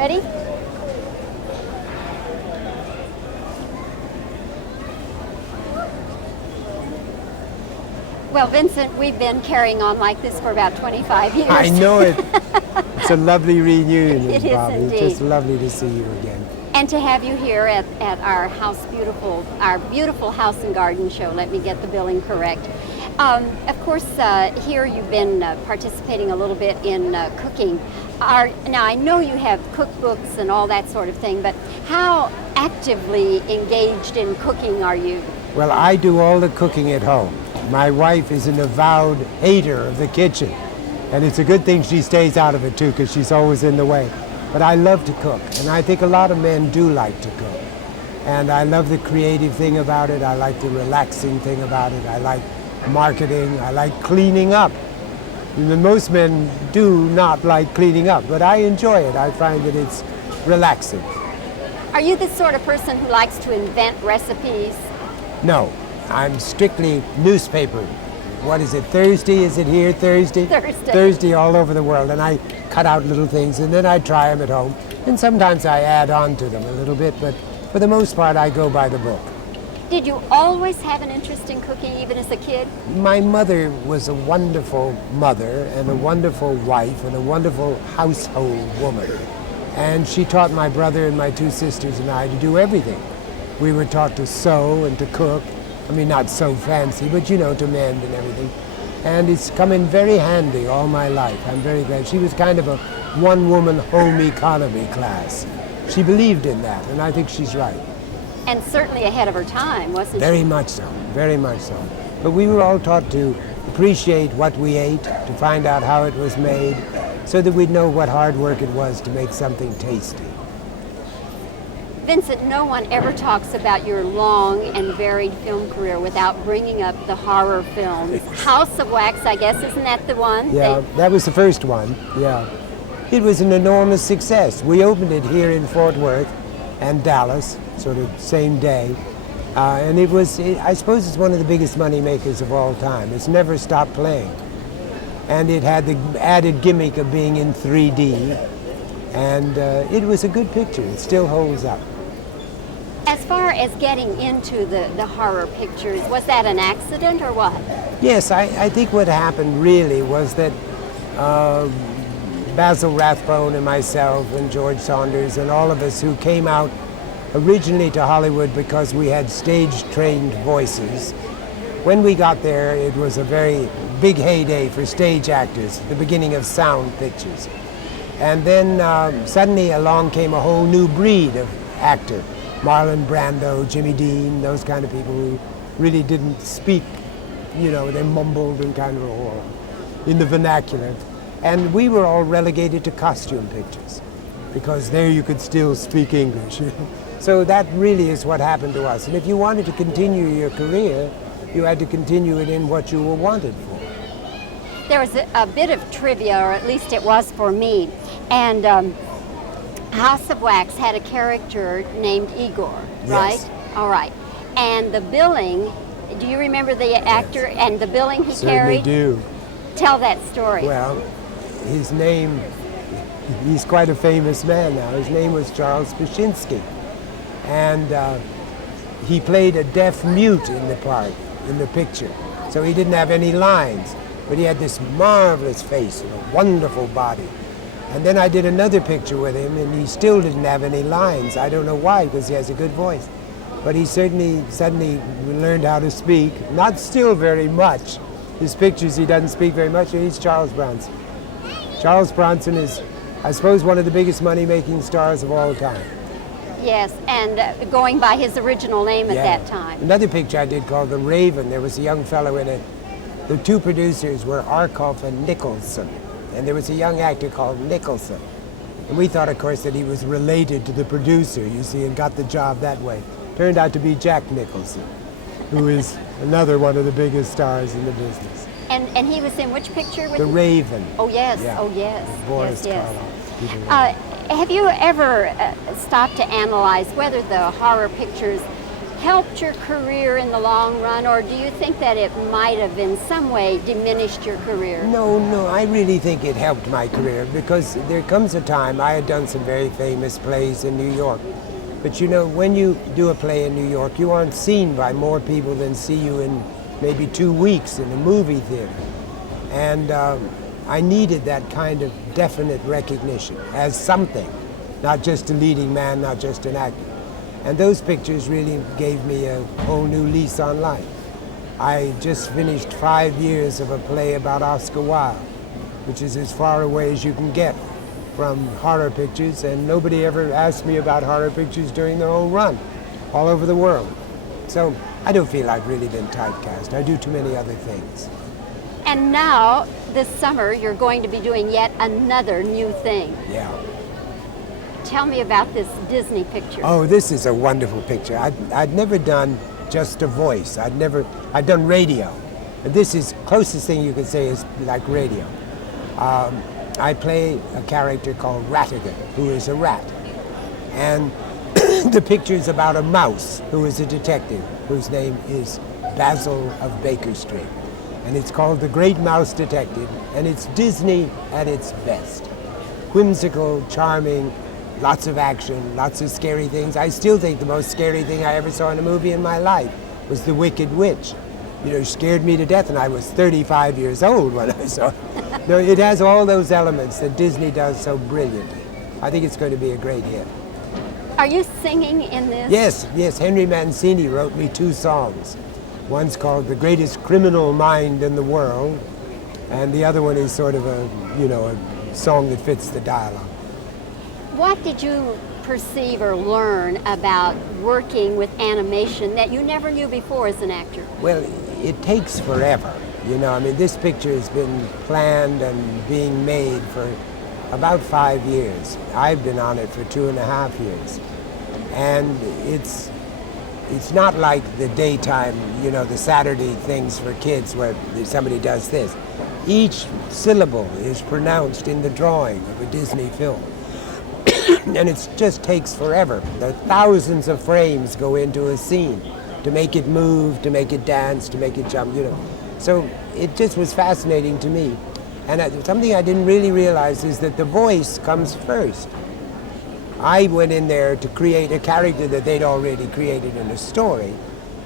ready? Well, Vincent, we've been carrying on like this for about 25 years. I know it. It's a lovely reunion, It is Bobbie. indeed. It's just lovely to see you again. And to have you here at our beautiful house and garden show. Let me get the billing correct. Of course, here you've been participating a little bit in cooking. Now, I know you have cookbooks and all that sort of thing, but how actively engaged in cooking are you? Well, I do all the cooking at home. My wife is an avowed hater of the kitchen, and it's a good thing she stays out of it too, because she's always in the way. But I love to cook, and I think a lot of men do like to cook. And I love the creative thing about it. I like the relaxing thing about it. I like marketing. I like cleaning up. And most men do not like cleaning up, but I enjoy it. I find that it's relaxing. Are you the sort of person who likes to invent recipes? No, I'm strictly newspaper. What is it, Thursday? Is it here, Thursday? Thursday. Thursday all over the world, and I cut out little things, and then I try them at home. And sometimes I add on to them a little bit, but for the most part, I go by the book. Did you always have an interest in cooking, even as a kid? My mother was a wonderful mother, and a wonderful wife, and a wonderful household woman. And she taught my brother and my two sisters and I to do everything. We were taught to sew and to cook. I mean, not so fancy, but you know, to mend and everything. And it's come in very handy all my life. I'm very glad. She was kind of a one-woman home economy class. She believed in that, and I think she's right. And certainly ahead of her time, wasn't she? Very much so, very much so. But we were all taught to appreciate what we ate, to find out how it was made, so that we'd know what hard work it was to make something tasty. Vincent, no one ever talks about your long and varied film career without bringing up the horror films. House of Wax, I guess, isn't that the one? Yeah, that was the first one, yeah. It was an enormous success. We opened it here in Fort Worth and Dallas, sort of same day. And I suppose it's one of the biggest money makers of all time. It's never stopped playing. And it had the added gimmick of being in 3D. And it was a good picture. It still holds up. As far as getting into the horror pictures, was that an accident or what? Yes, I think what happened really was that Basil Rathbone and myself and George Saunders and all of us who came out originally to Hollywood because we had stage-trained voices. When we got there, it was a very big heyday for stage actors, the beginning of sound pictures. And then suddenly along came a whole new breed of actor. Marlon Brando, Jimmy Dean, those kind of people who really didn't speak, you know, they mumbled and kind of in the vernacular. And we were all relegated to costume pictures because there you could still speak English. So that really is what happened to us. And if you wanted to continue your career, you had to continue it in what you were wanted for. There was a bit of trivia, or at least it was for me. And House of Wax had a character named Igor, right? Yes. All right. And the billing, do you remember the actor and the billing he carried? Certainly do. Tell that story. Well, his name, he's quite a famous man now. His name was Charles Pyshinsky. And he played a deaf mute in the part, in the picture. So he didn't have any lines, but he had this marvelous face and a wonderful body. And then I did another picture with him, and he still didn't have any lines. I don't know why, because he has a good voice. But he certainly suddenly learned how to speak, not still very much. His pictures, he doesn't speak very much, and he's Charles Bronson. Charles Bronson is, I suppose, one of the biggest money-making stars of all time. Yes, and going by his original name at that time. Another picture I did called The Raven, there was a young fellow in it. The two producers were Arkoff and Nicholson. And there was a young actor called Nicholson. And we thought, of course, that he was related to the producer, you see, and got the job that way. Turned out to be Jack Nicholson, who is another one of the biggest stars in the business. And he was in which picture? With The Raven. Oh, yes. Yeah. Oh, yes. Boris yes, Karloff. Have you ever stopped to analyze whether the horror pictures helped your career in the long run, or do you think that it might have in some way diminished your career? No, I really think it helped my career, because there comes a time, I had done some very famous plays in New York, but you know, when you do a play in New York, you aren't seen by more people than see you in maybe 2 weeks in a movie theater. And I needed that kind of definite recognition as something, not just a leading man, not just an actor. And those pictures really gave me a whole new lease on life. I just finished 5 years of a play about Oscar Wilde, which is as far away as you can get from horror pictures, and nobody ever asked me about horror pictures during the whole run, all over the world. So I don't feel I've really been typecast. I do too many other things. And now, this summer, you're going to be doing yet another new thing. Yeah. Tell me about this Disney picture. Oh, this is a wonderful picture. I'd never done just a voice. I'd done radio. This is closest thing you could say is like radio. I play a character called Rattigan, who is a rat. And the picture is about a mouse who is a detective, whose name is Basil of Baker Street. And it's called The Great Mouse Detective, and it's Disney at its best. Whimsical, charming, lots of action, lots of scary things. I still think the most scary thing I ever saw in a movie in my life was The Wicked Witch. You know, scared me to death, and I was 35 years old when I saw it. No, it has all those elements that Disney does so brilliantly. I think it's going to be a great hit. Are you singing in this? Yes. Henry Mancini wrote me 2 songs. One's called The Greatest Criminal Mind in the World, and the other one is sort of a song that fits the dialogue. What did you perceive or learn about working with animation that you never knew before as an actor? Well, it takes forever. You know, I mean, this picture has been planned and being made for about 5 years. I've been on it for 2.5 years. And it's not like the daytime, the Saturday things for kids where somebody does this. Each syllable is pronounced in the drawing of a Disney film. And it just takes forever. There are thousands of frames go into a scene to make it move, to make it dance, to make it jump, So it just was fascinating to me. And something I didn't really realize is that the voice comes first. I went in there to create a character that they'd already created in a story,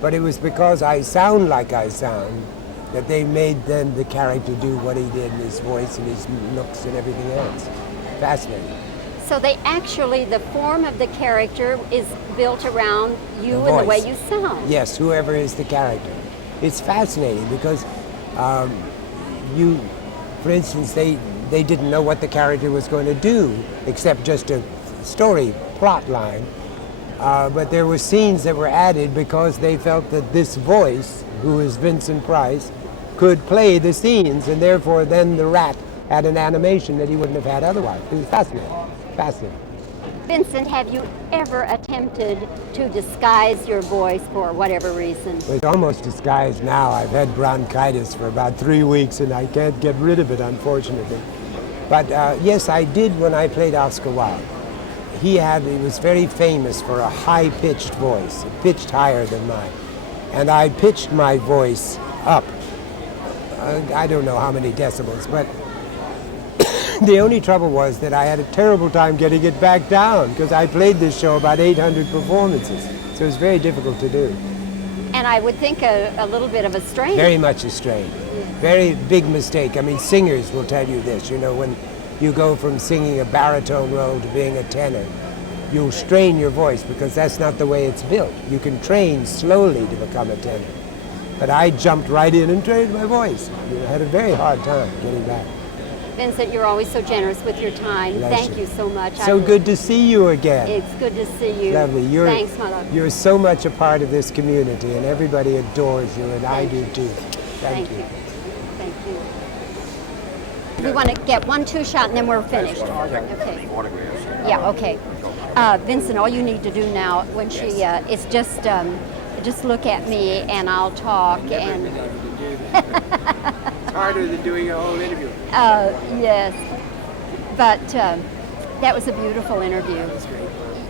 but it was because I sound like I sound that they made then the character do what he did in his voice and his looks and everything else. Fascinating. So the form of the character is built around you The and the way voice. you sound. Yes, whoever is the character. It's fascinating because for instance, they didn't know what the character was going to do except just a story plot line. But there were scenes that were added because they felt that this voice, who is Vincent Price, could play the scenes, and therefore then the rat had an animation that he wouldn't have had otherwise. It was fascinating. Fascinating. Vincent, have you ever attempted to disguise your voice for whatever reason? It's almost disguised now. I've had bronchitis for about 3 weeks and I can't get rid of it, unfortunately. But yes, I did when I played Oscar Wilde. He was very famous for a high-pitched voice, pitched higher than mine. And I pitched my voice up. I don't know how many decibels, but the only trouble was that I had a terrible time getting it back down because I played this show about 800 performances. So it was very difficult to do. And I would think a little bit of a strain. Very much a strain. Very big mistake. I mean, singers will tell you this. When you go from singing a baritone role to being a tenor, you'll strain your voice because that's not the way it's built. You can train slowly to become a tenor. But I jumped right in and trained my voice. I had a very hard time getting back. Vincent, you're always so generous with your time. Bless Thank you so much. So good to see you again. It's good to see you. Lovely. Thanks, my love. You're so much a part of this community, and everybody adores you, and I do too. Thank you. Thank you. We want to get 1-2 shot, and then we're finished. Okay. Yeah. Okay. Vincent, all you need to do now, when she is just look at me, and I'll talk. It's harder than doing a whole interview. Yes, but that was a beautiful interview.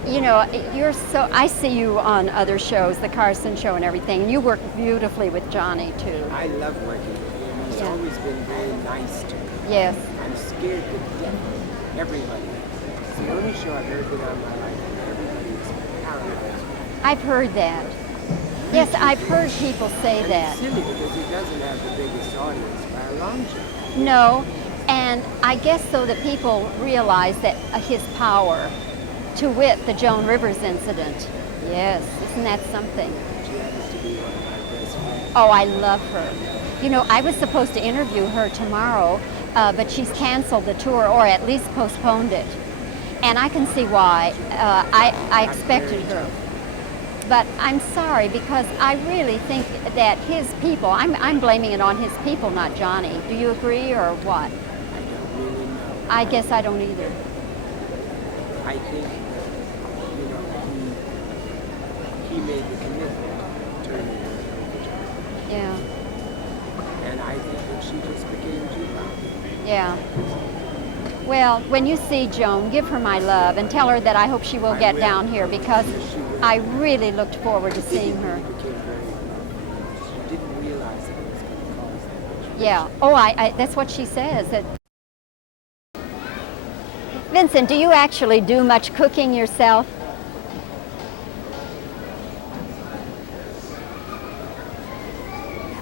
you know, you're so, I see you on other shows, the Carson Show and everything, and you work beautifully with Johnny too. I love working with him. He's always been very nice to me. Yes. I'm scared to death of everybody. It's the only show I've ever been on in my life where everybody is paralyzed. I've heard that. Yes, I've heard people say that. It's silly because he doesn't have the biggest audience by a long shot. No, and I guess so that people realize that his power, to wit, the Joan Rivers incident. Yes, isn't that something? She happens to be one of my best friends. Oh, I love her. You know, I was supposed to interview her tomorrow, but she's canceled the tour, or at least postponed it. And I can see why. I expected her. But I'm sorry, because I really think that his people, I'm blaming it on his people, not Johnny. Do you agree, or what? I don't really know. I guess I don't either. I think, you know, he made the commitment to turning her over to her. Yeah, And I think that she just became too popular. yeah. Well, when you see Joan, give her my love and tell her that I hope she will get down here, because I really looked forward to seeing her. She became very, she didn't realize that it was going to cause that much. Yeah. Oh, that's what she says. That. Vincent, do you actually do much cooking yourself?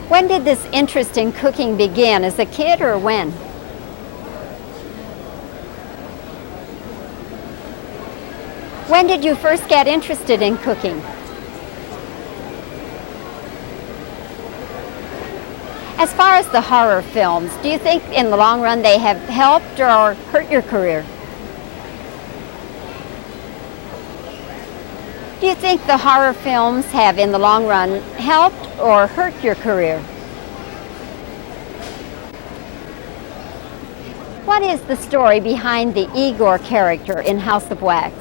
When did this interest in cooking begin? As a kid, or when? When did you first get interested in cooking? As far as the horror films, do you think in the long run they have helped or hurt your career? Do you think the horror films have in the long run helped or hurt your career? What is the story behind the Igor character in House of Wax?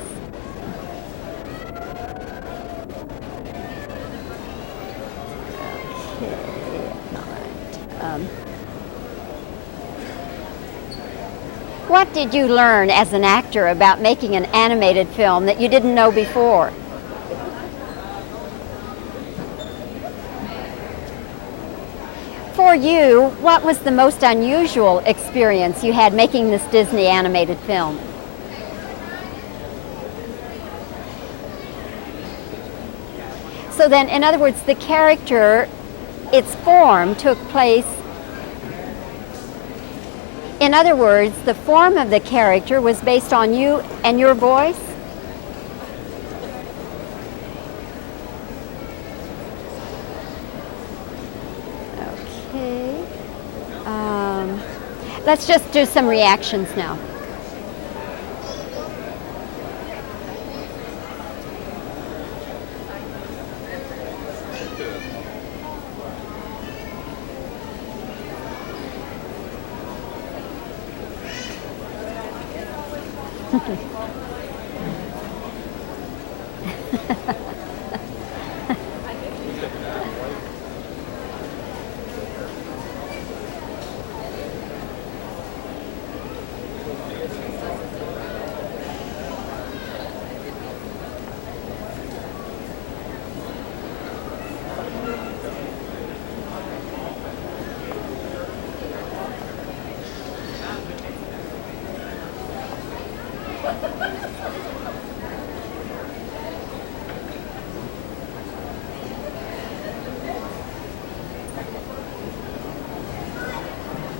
What did you learn as an actor about making an animated film that you didn't know before? For you, what was the most unusual experience you had making this Disney animated film? So then, in other words, the character, its form took place. In other words, the form of the character was based on you and your voice? Okay. Let's just do some reactions now.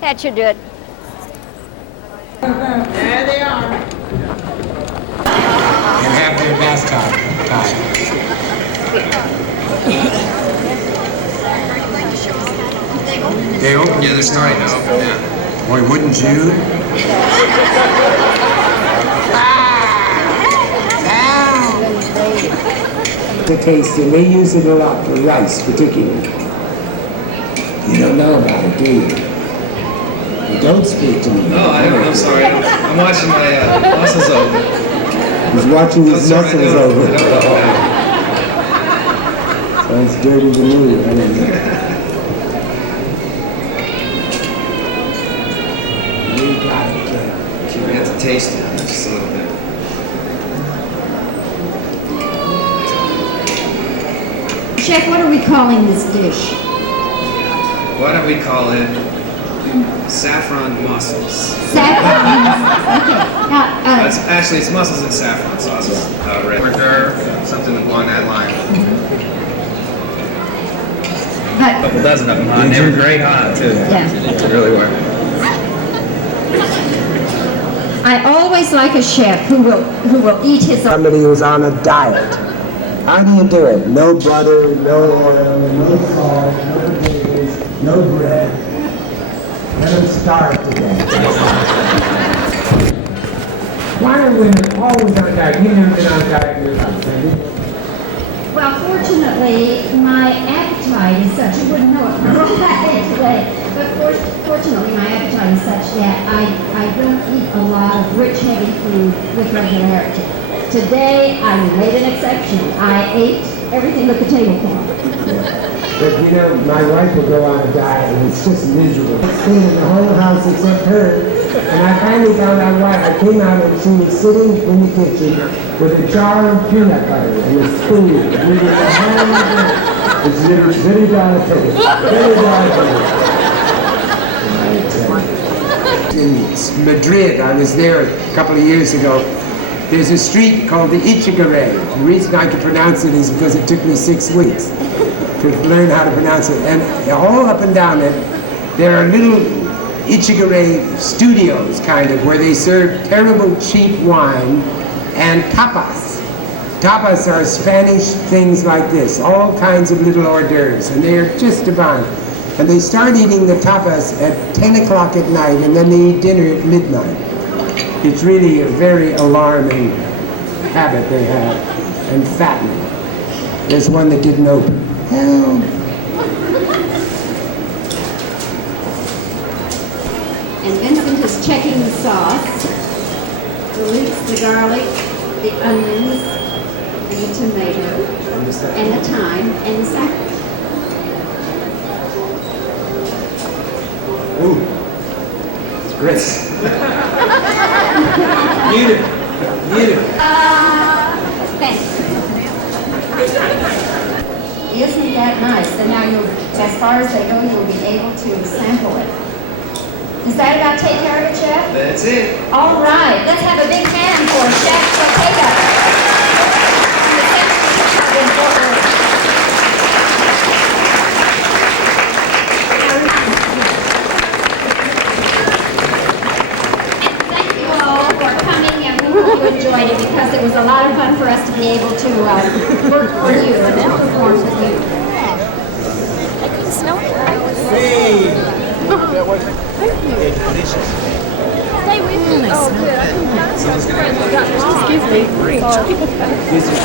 That should do it. There they are. You have their mascot, Kai. They open? Yeah, they're starting to open now. Boy, wouldn't you? The taste, and they use it a lot for rice, particularly. You don't know about it, do you? You don't speak to me. Oh, I'm sorry. I'm watching my muscles over. He's watching his That's muscles what I do. over. I don't know. So it's dirty to me. I don't know. You got it, kid. We have to taste it just a little bit. Chef, what are we calling this dish? Why don't we call it saffron mussels? Saffron mussels. Okay. Now, It's mussels and saffron sauces. Red hors something along that line. A couple dozen of them, huh? And they were great hot too. Yeah. They really were. I always like a chef who will eat his own. Somebody who's on a diet. How do you do it? No butter, no oil, no salt, no potatoes, no bread. Let them starve to death. Why are women always on a diet? You've never been on a diet in your life, have you? Well, fortunately, my appetite is such, you wouldn't know it from that day today, but fortunately, my appetite is such that I don't eat a lot of rich, heavy food with regularity. Today, I made an exception. I ate everything but the tablecloth. But you know, my wife will go on a diet and it's just miserable. It's cleaning the whole house except her. And I finally found out why. I came out and she was sitting in the kitchen with a jar of peanut butter and a spoon. Eating the whole thing. It's very delicate. Very delicate. In Madrid, I was there a couple of years ago. There's a street called the Ichigaray. The reason I can pronounce it is because it took me 6 weeks to learn how to pronounce it. And all up and down it, there are little Ichigaray studios, kind of, where they serve terrible cheap wine and tapas. Tapas are Spanish things like this, all kinds of little hors d'oeuvres, and they are just divine. And they start eating the tapas at 10 o'clock at night, and then they eat dinner at midnight. It's really a very alarming habit they have, and fattening. There's one that didn't open. Help! And Vincent is checking the sauce, the leeks, the garlic, the onions, the tomato, and the thyme, and the saffron. Ooh, it's great. Beautiful, beautiful. Thanks. Isn't that nice? And now you'll, as far as they go, you'll be able to sample it. Is that about take care of it, Chef? That's it. All right, let's have a big hand for Chef Ortega. And thank you all for coming, and we hope you enjoyed it because it was a lot of fun for us to be able to work for you and to perform with you. It's delicious. Stay with me. Oh, good. Excuse me. This is